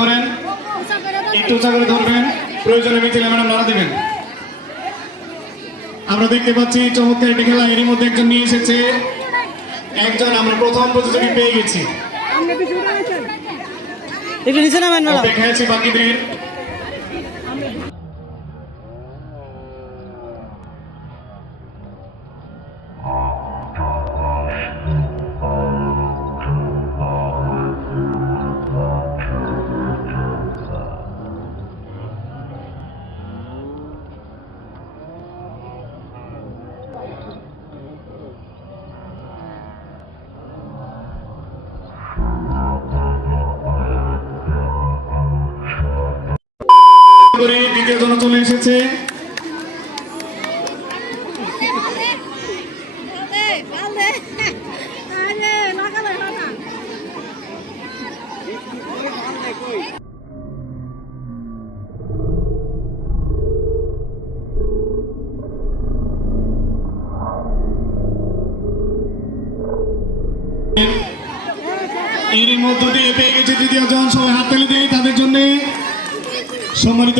ধরেন একটু উঁচা করে ধরবেন, প্রয়োজনে মিছিলে ম্যাডাম নাড়া দেবেন। আমরা দেখতে পাচ্ছি চমৎকার একটি খেলা, এরই মধ্যে একজন নিয়ে এসেছে একজন। আমরা প্রথম প্রতিযোগী পেয়ে গেছি। একটু নিচে নামেন ম্যাডাম, অপেক্ষায় আছি বাকিদের। দ্বিতীয় জন চলে এসেছে। এরই মধ্য দিয়ে পেয়ে গেছে তৃতীয় জন। সবাই হাততালি দিয়ে তাদের জন্য সম্মানিত।